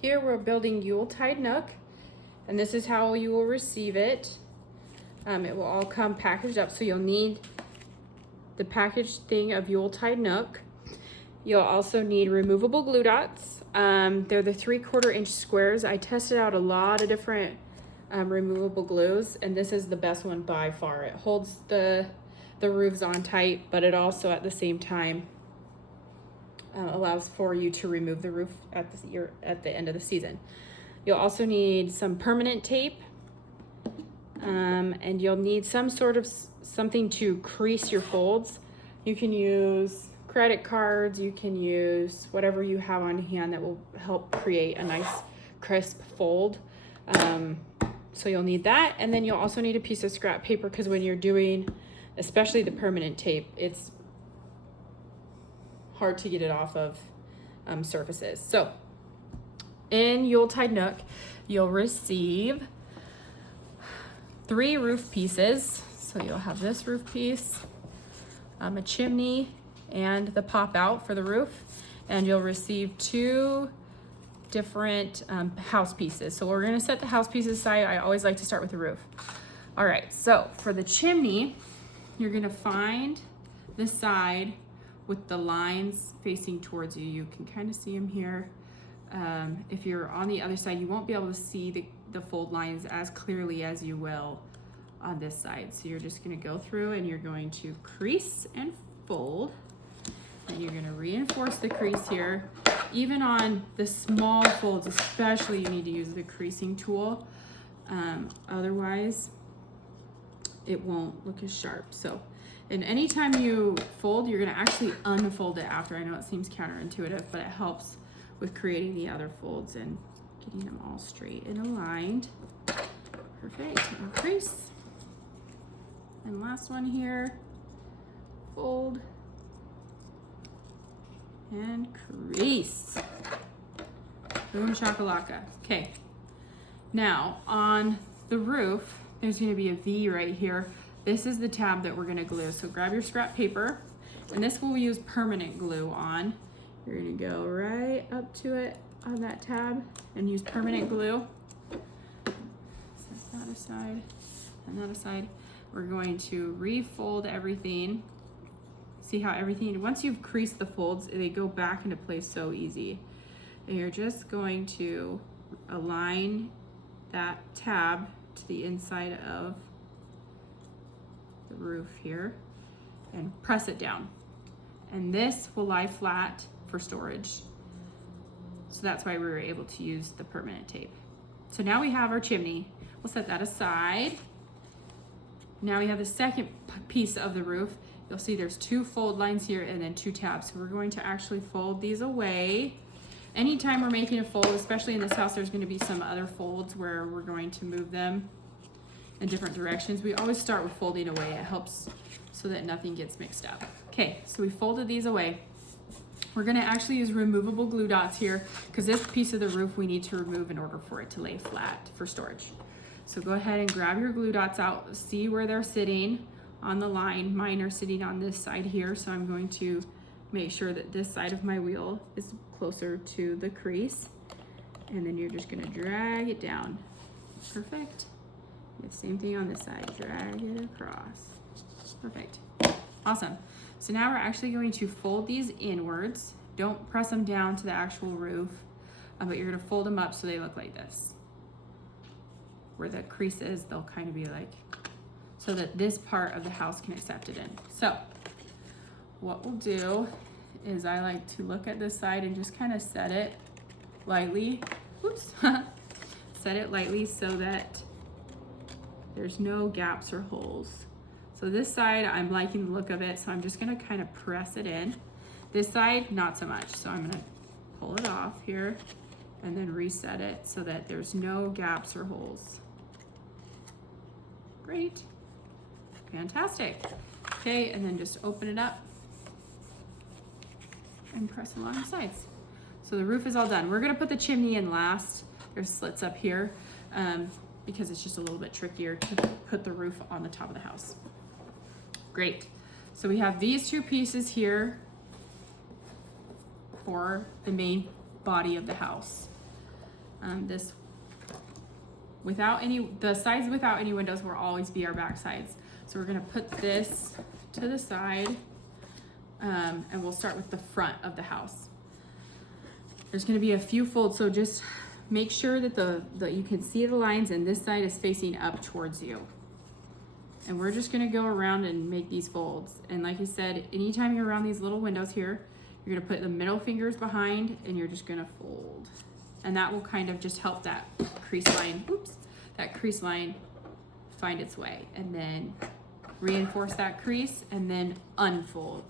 Here we're building Yuletide Nook, and this is how you will receive it. It will all come packaged up, so you'll need the packaged thing of Yuletide Nook. You'll also need removable glue dots. They're the 3/4 inch squares. I tested out a lot of different removable glues, and this is the best one by far. It holds the roofs on tight, but it also at the same time allows for you to remove the roof at the end of the season. You'll also need some permanent tape, and you'll need some sort of something to crease your folds. You can use credit cards, you can use whatever you have on hand that will help create a nice crisp fold. So you'll need that, and then you'll also need a piece of scrap paper, because when you're doing especially the permanent tape, it's hard to get it off of surfaces. So in Yuletide Nook, you'll receive 3 roof pieces. So you'll have this roof piece, a chimney, and the pop out for the roof. And you'll receive 2 different house pieces. So we're gonna set the house pieces aside. I always like to start with the roof. All right, so for the chimney, you're gonna find the side with the lines facing towards you. You can kind of see them here. If you're on the other side, you won't be able to see the fold lines as clearly as you will on this side. So you're just gonna go through and you're going to crease and fold. And you're gonna reinforce the crease here. Even on the small folds, especially, you need to use the creasing tool. Otherwise, it won't look as sharp. So, and anytime you fold, you're gonna actually unfold it after. I know it seems counterintuitive, but it helps with creating the other folds and getting them all straight and aligned. Perfect, and crease. And last one here, fold and crease. Boom shakalaka. Okay, now on the roof, there's gonna be a V right here. This is the tab that we're gonna glue. So grab your scrap paper, and this we'll use permanent glue on. You're gonna go right up to it on that tab and use permanent glue. Set that aside and that aside. We're going to refold everything. See how everything, once you've creased the folds, they go back into place so easy. And you're just going to align that tab to the inside of the roof here and press it down. And this will lie flat for storage. So that's why we were able to use the permanent tape. So now we have our chimney. We'll set that aside. Now we have the second piece of the roof. You'll see there's 2 fold lines here and then 2 tabs. So we're going to actually fold these away. Anytime we're making a fold, especially in this house, there's going to be some other folds where we're going to move them in different directions. We always start with folding away. It helps so that nothing gets mixed up. Okay, so we folded these away. We're going to actually use removable glue dots here, because this piece of the roof we need to remove in order for it to lay flat for storage. So go ahead and grab your glue dots out, see where they're sitting on the line. Mine are sitting on this side here, so I'm going to make sure that this side of my wheel is closer to the crease, and then you're just going to drag it down. Perfect. The same thing on this side, drag it across. Perfect. Awesome. So now we're actually going to fold these inwards. Don't press them down to the actual roof, but you're going to fold them up so they look like this. Where the crease is, they'll kind of be like, so that this part of the house can accept it in. So what we'll do is I like to look at this side and just kind of set it lightly. Oops. Set it lightly so that there's no gaps or holes. So this side, I'm liking the look of it, so I'm just gonna kind of press it in. This side, not so much. So I'm gonna pull it off here and then reset it so that there's no gaps or holes. Great. Fantastic. Okay, and then just open it up and press along the sides. So the roof is all done. We're gonna put the chimney in last. There's slits up here because it's just a little bit trickier to put the roof on the top of the house. Great. So we have these 2 pieces here for the main body of the house. This without any, the sides without any windows will always be our back sides. So we're gonna put this to the side, and we'll start with the front of the house. There's gonna be a few folds, so just make sure that you can see the lines and this side is facing up towards you. And we're just gonna go around and make these folds. And like I said, anytime you're around these little windows here, you're gonna put the middle fingers behind and you're just gonna fold. And that will kind of just help that crease line, that crease line find its way. And then reinforce that crease and then unfold.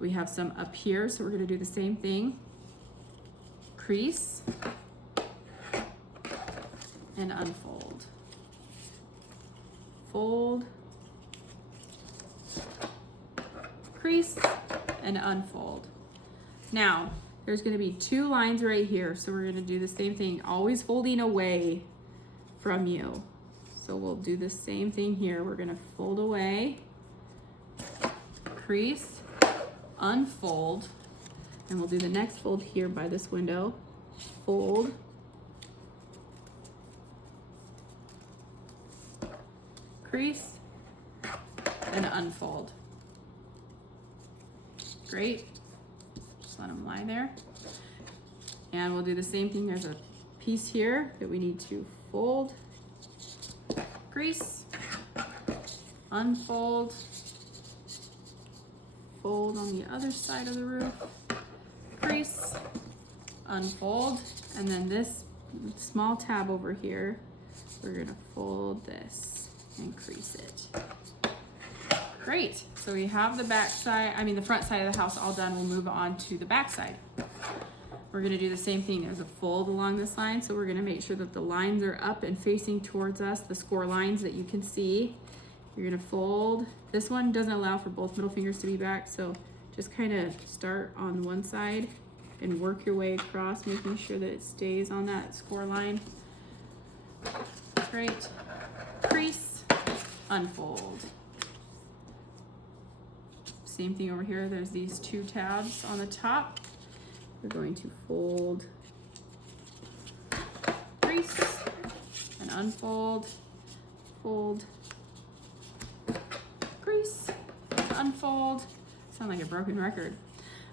We have some up here, so we're gonna do the same thing. Crease and unfold. Fold, crease, and unfold. Now, there's gonna be two lines right here, so we're gonna do the same thing, always folding away from you. So we'll do the same thing here. We're gonna fold away, crease, unfold, and we'll do the next fold here by this window. Fold, crease, and unfold. Great. Just let them lie there. And we'll do the same thing. There's a piece here that we need to fold, crease, unfold, fold on the other side of the roof, crease, unfold, and then this small tab over here, we're gonna fold this and crease it. Great, so we have the the front side of the house all done. We'll move on to the back side. We're gonna do the same thing. There's a fold along this line, so we're gonna make sure that the lines are up and facing towards us, the score lines that you can see. You're gonna fold. This one doesn't allow for both middle fingers to be back, so just kind of start on one side and work your way across, making sure that it stays on that score line. Great. Crease, unfold. Same thing over here. There's these two tabs on the top. We're going to fold, crease, and unfold, fold, crease, unfold. Sound like a broken record.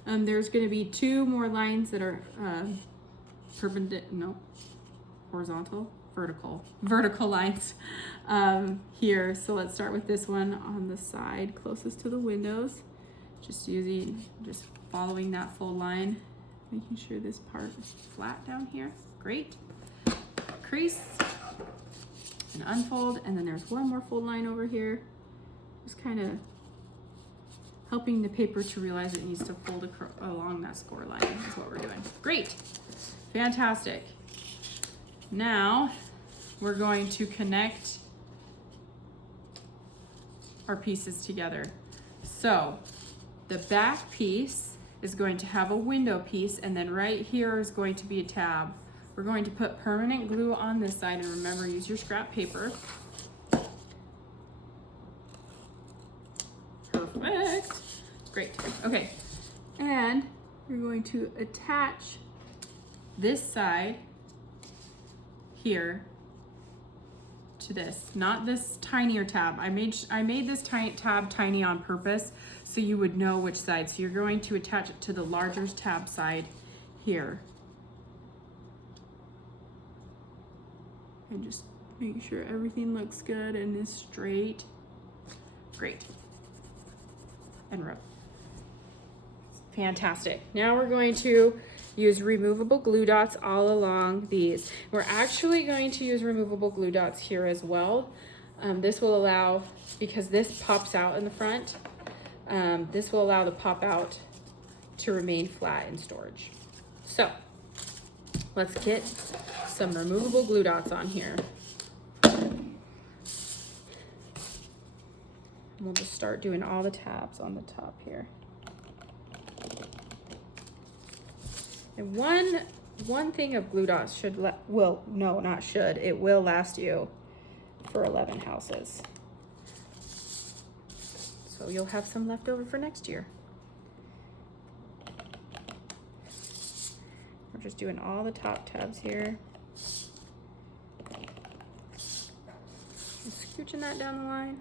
There's going to be two more lines that are vertical lines here. So let's start with this one on the side closest to the windows. Just following that fold line, making sure this part is flat down here. Great. Crease and unfold, and then there's one more fold line over here. Just kind of helping the paper to realize it needs to fold along that score line is what we're doing. Great. Fantastic. Now we're going to connect our pieces together. So the back piece is going to have a window piece, and then right here is going to be a tab. We're going to put permanent glue on this side, and remember, use your scrap paper. Perfect. Great. Okay. And we're going to attach this side here to this, not this tinier tab. I made this tab tiny on purpose so you would know which side. So you're going to attach it to the larger tab side here. And just make sure everything looks good and is straight. Great. And rub. Fantastic. Now we're going to use removable glue dots all along these. We're actually going to use removable glue dots here as well. This will allow, because this pops out in the front, this will allow the pop out to remain flat in storage. So let's get some removable glue dots on here. We'll just start doing all the tabs on the top here. And one thing of glue dots it will last you for 11 houses. So you'll have some left over for next year. We're just doing all the top tabs here. Just scooching that down the line.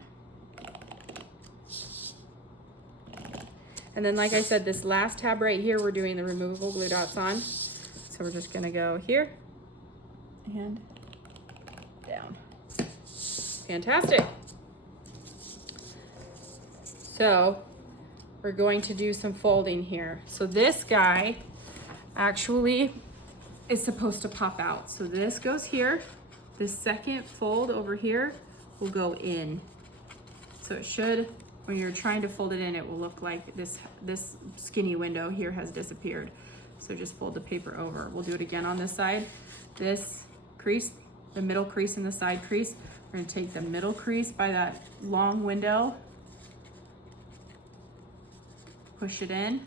And then, like I said, this last tab right here, we're doing the removable glue dots on. So we're just gonna go here and down. Fantastic. So we're going to do some folding here. So this guy actually is supposed to pop out. So this goes here. This second fold over here will go in. So it should, when you're trying to fold it in, it will look like this skinny window here has disappeared. So just fold the paper over. We'll do it again on this side. This crease, the middle crease and the side crease, we're gonna take the middle crease by that long window, push it in,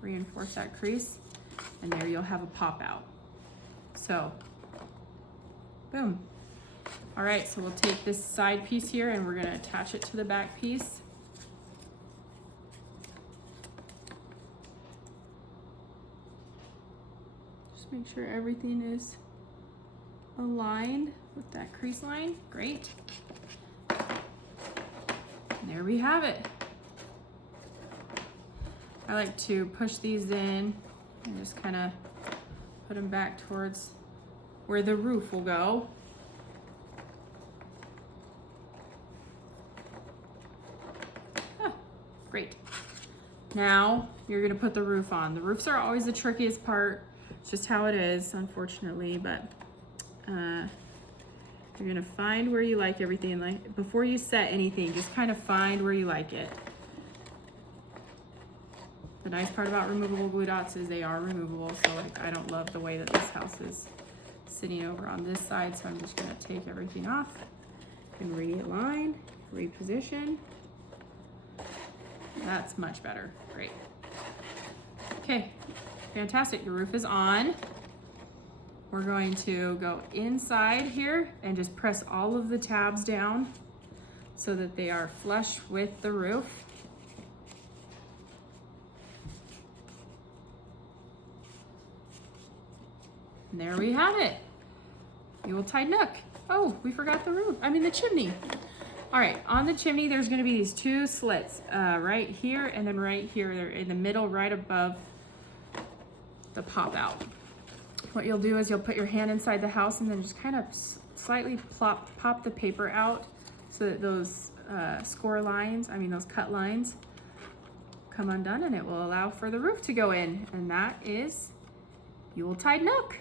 reinforce that crease, and there you'll have a pop out. So, boom. All right, so we'll take this side piece here and we're gonna attach it to the back piece. Just make sure everything is aligned with that crease line. Great. And there we have it. I like to push these in and just kind of put them back towards where the roof will go. Great. Now you're gonna put the roof on. The roofs are always the trickiest part. It's just how it is, unfortunately, but you're gonna find where you like everything. Like before you set anything, just kind of find where you like it. The nice part about removable glue dots is they are removable. So like I don't love the way that this house is sitting over on this side. So I'm just gonna take everything off and realign, reposition. That's much better. Great. Okay, fantastic. Your roof is on. We're going to go inside here and just press all of the tabs down so that they are flush with the roof. And there we have it. Yuletide Nook. Oh, we forgot the roof. I mean the chimney. All right, on the chimney, there's gonna be these two slits, right here and then right here. They're in the middle, right above the pop out. What you'll do is you'll put your hand inside the house and then just kind of slightly pop the paper out so that those those cut lines come undone, and it will allow for the roof to go in. And that is Yuletide Nook.